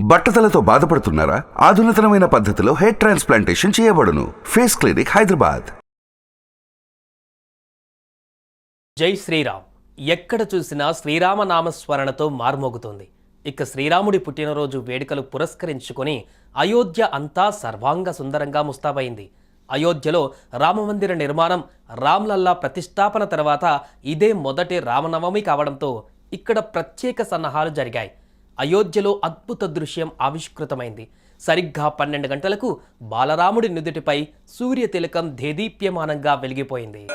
బట్టతలతో బాధపడుతున్నారా? ఆధునితనమైన పద్ధతిలో హెయిర్ ట్రాన్స్ప్లాంటేషన్ చేయబడును. Face clinic Hyderabad. జై శ్రీరామ్. ఎక్కడ చూసినా శ్రీరామనామస్మరణతో మార్మోగుతోంది. ఇక శ్రీరాముడి పుట్టినరోజు వేడుకలు పురస్కరించుకొని అయోధ్య అంతా సర్వాంగ సుందరంగా ముస్తాబైంది. అయోధ్యలో రామమందిర నిర్మాణం రామ్లల్లా ప్రతిష్టాపన తర్వాత ఇదే మొదటి రామనవమి కావడంతో ఇక్కడ ప్రత్యేక సన్నాహాలు జరిగాయి. అయోధ్యలో అద్భుత దృశ్యం ఆవిష్కృతమైంది. సరిగ్గా పన్నెండు గంటలకు బాలరాముడి నుదుటిపై సూర్య తిలకం దేదీప్యమానంగా వెలిగిపోయింది.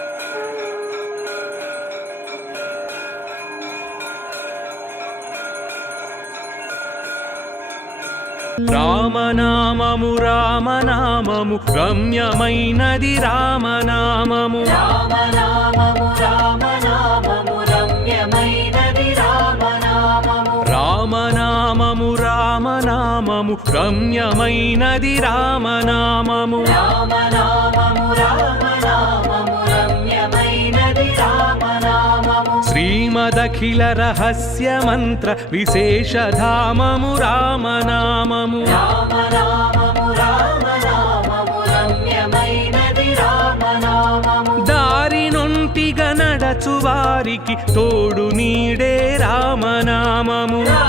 రామనామము రామనామము రమ్యమైనది రామనామము. రామనామము. రమ్యమైనది రామనామము. శ్రీమదఖిల రహస్య మంత్ర విశేషధామము రామనామము. దారి నొంటిగ నడచు వారికి తోడు నీడే రామనామము.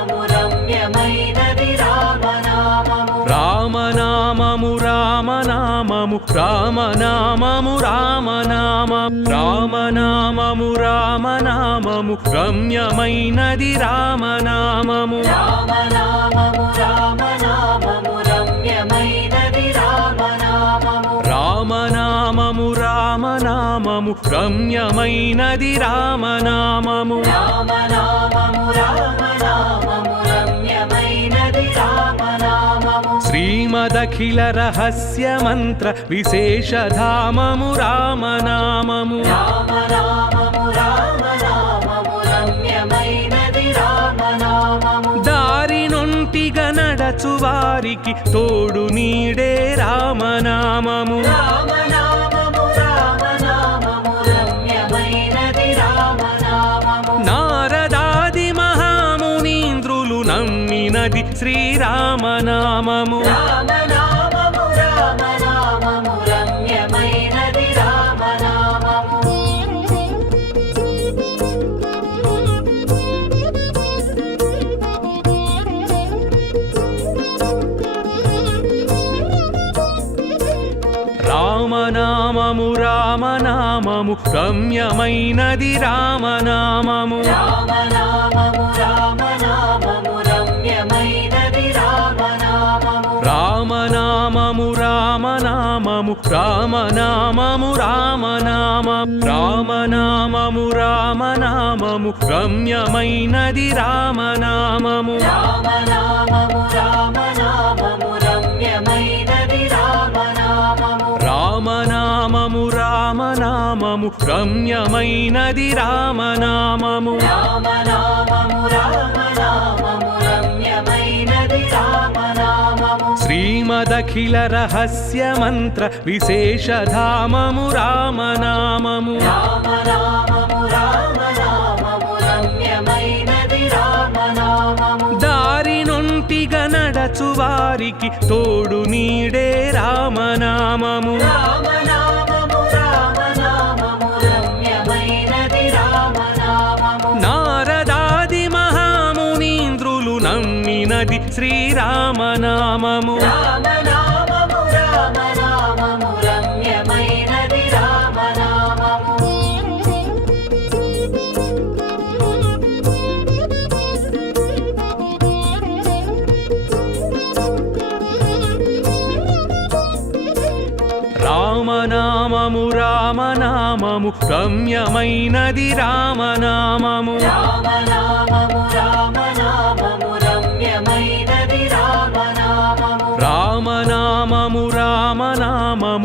రామనామము రామనామం రామనామము రామనామము రమ్యమైనది రామనామము. రామనామము రామనామము రమ్యమైనది రామనామము శ్రీమదఖిల రహస్య మంత్ర విశేషధామము రామనామము. దారి నొంటిగ నడచు వారికి తోడు నీడే రామనామము. రామ నమ్మినది శ్రీరామనామము. రామనామము రామనామము రమ్యమైనది రామనామము రామనామము రామనామము రామనామము రామనామం రామనామము రామనామము రమ్యమైనది రామనామము. రామనామము రామనామము రమ్యమైనది రామనామము శ్రీమదఖిల రహస్య మంత్ర విశేషధామము రామనామము. దారి నొంటిగ నడచు వారికి తోడు నీడే రామనామము. నారదాది నమ్మినది శ్రీరామనామము. రామనామము రామనామము రమ్యమైనది రామనామము. రామనామము రామనామము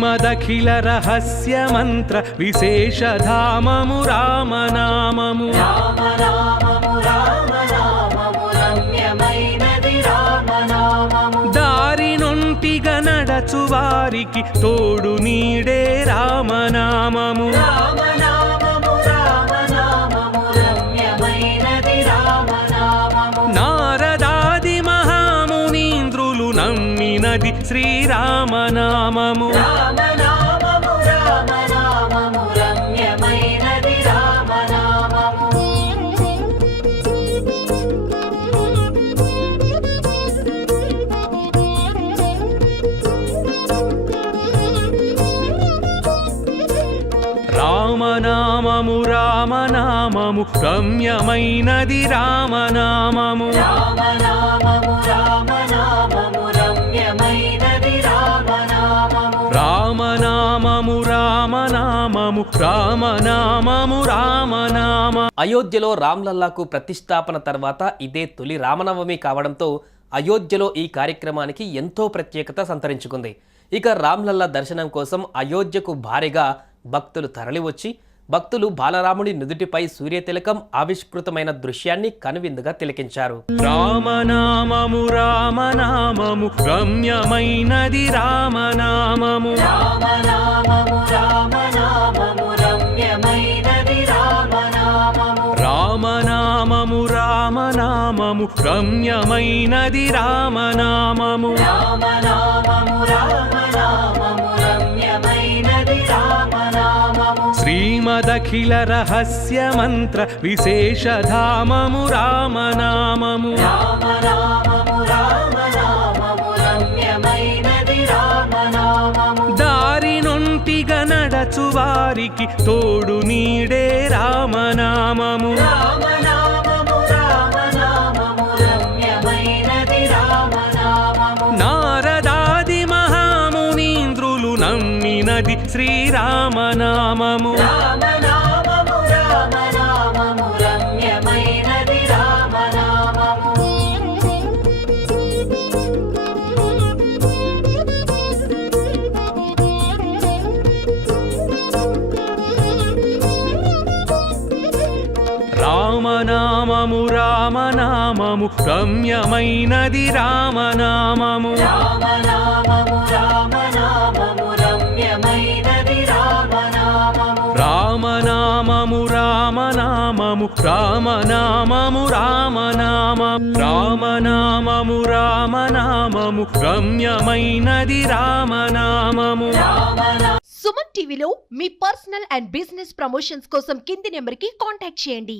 శ్రీమదఖిల రహస్య మంత్ర విశేషధామము రామనామము రామనామము రామనామము దారి నొంటిగా నడచు వారికి తోడు నీడే రామనామము రామనామము నమ్మినది శ్రీరామనామము. రామనామము రామనామము రమ్యమైనది రామనామము. రామనామము రామనామము రామనామము రామనామము రామనామ. అయోధ్యలో రామ్లల్లాకు ప్రతిష్టాపన తర్వాత ఇదే తొలి రామనవమి కావడంతో అయోధ్యలో ఈ కార్యక్రమానికి ఎంతో ప్రత్యేకత సంతరించుకుంది. ఇక రామ్లల్లా దర్శనం కోసం అయోధ్యకు భారీగా భక్తులు తరలివచ్చి భక్తులు బాలరాముడి నుదుటిపై సూర్యతిలకం ఆవిష్కృతమైన దృశ్యాన్ని కనువిందుగా తిలకించారు. రామనామము రామనామము రమ్యమైనది రామనామము. రామనామము రామనామము రమ్యమైనది రామనామము. శ్రీమదఖిల రహస్య మంత్ర విశేషధామము రామనామము. దారి నొంటిగా తోడు నీడే రామనామము. రామనామము శ్రీరామనామము. రామనామము రామనామము రమ్యమైనది రామనామము. రామనామము రామనామము రామనామము రామనామము రామనామము నామము రామనామము రామనామము రమ్యమైనది రామనామము. సుమన్ టీవీలో మీ పర్సనల్ అండ్ బిజినెస్ ప్రమోషన్స్ కోసం కింది నెంబర్కి కాంటాక్ట్ చేయండి.